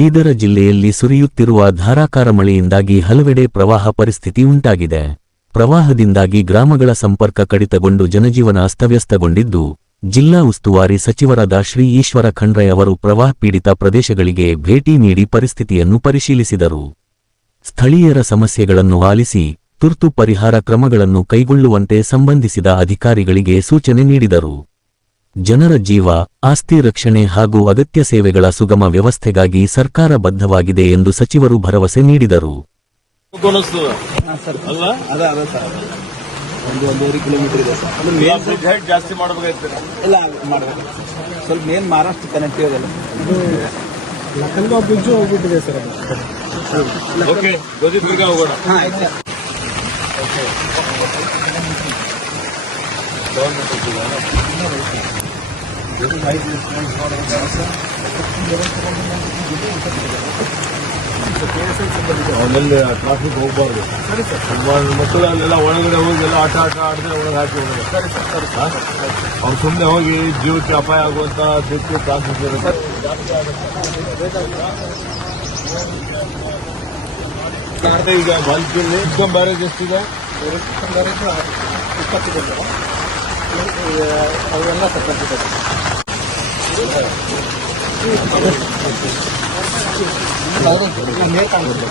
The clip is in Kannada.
ಬೀದರ ಜಿಲ್ಲೆಯಲ್ಲಿ ಸುರಿಯುತ್ತಿರುವ ಧಾರಾಕಾರ ಮಳೆಯಿಂದಾಗಿ ಹಲವೆಡೆ ಪ್ರವಾಹ ಪರಿಸ್ಥಿತಿ ಉಂಟಾಗಿದೆ. ಪ್ರವಾಹದಿಂದಾಗಿ ಗ್ರಾಮಗಳ ಸಂಪರ್ಕ ಕಡಿತಗೊಂಡು ಜನಜೀವನ ಅಸ್ತವ್ಯಸ್ತಗೊಂಡಿದ್ದು, ಜಿಲ್ಲಾ ಉಸ್ತುವಾರಿ ಸಚಿವರಾದ ಶ್ರೀ ಈಶ್ವರ ಖಂಡ್ರೆ ಅವರು ಪ್ರವಾಹ ಪೀಡಿತ ಪ್ರದೇಶಗಳಿಗೆ ಭೇಟಿ ನೀಡಿ ಪರಿಸ್ಥಿತಿಯನ್ನು ಪರಿಶೀಲಿಸಿದರು. ಸ್ಥಳೀಯರ ಸಮಸ್ಯೆಗಳನ್ನು ಆಲಿಸಿ, ತುರ್ತು ಪರಿಹಾರ ಕ್ರಮಗಳನ್ನು ಕೈಗೊಳ್ಳುವಂತೆ ಸಂಬಂಧಿಸಿದ ಅಧಿಕಾರಿಗಳಿಗೆ ಸೂಚನೆ ನೀಡಿದರು. ಜನರ ಜೀವ ಆಸ್ತಿ ರಕ್ಷಣೆ ಹಾಗೂ ಅಗತ್ಯ ಸೇವೆಗಳ ಸುಗಮ ವ್ಯವಸ್ಥೆಗಾಗಿ ಸರ್ಕಾರ ಬದ್ಧವಾಗಿದೆ ಎಂದು ಸಚಿವರು ಭರವಸೆ ನೀಡಿದರು. ಸ್ವಲ್ಪ ಮೇನ್ ಮಹಾರಾಷ್ಟ್ರ ಕನೆಕ್ಟ್ ಇದೆಲ್ಲ ಲಖನ್ಗಾ ಬ್ರಿಡ್ಜು ಹೋಗ್ಬಿಟ್ಟಿದೆ ಸರ್ ಅದು ಓಕೆ ಗೋಧಿದುರ್ಗ ಹೋಗೋಣ ಹಾ ಆಯ್ತು ಅವನಲ್ಲಿ ಟ್ರಾಫಿಕ್ ಹೋಗ್ಬಾರ್ದು ಸುಮಾರು ಮಕ್ಕಳು ಅಲ್ಲೆಲ್ಲ ಒಳಗಡೆ ಹೋಗಿ ಎಲ್ಲ ಆಟ ಆಟ ಆಡಿದ್ರೆ ಒಳಗೆ ಹಾಕಿ ಒಳಗಡೆ ಅವ್ರು ಸುಮ್ಮನೆ ಹೋಗಿ ಜೀವಕ್ಕೆ ಅಪಾಯ ಆಗುವಂತ ದಿಕ್ಕು ಚಾನ್ಸಸ್ ಇರುತ್ತೆ ಕಾಣ್ತಾ ಈಗ ಬಾಲ್ಕಿಯಲ್ಲಿ ಇನ್ಕಮ್ ಬ್ಯಾರೇಜ್ ಎಷ್ಟಿದೆ ಇಪ್ಪತ್ತು ಜನ ಅವೆಲ್ಲ ಸಪ್ರೇಟ್ ನೀರು ಕಾಣ್ಬೋದು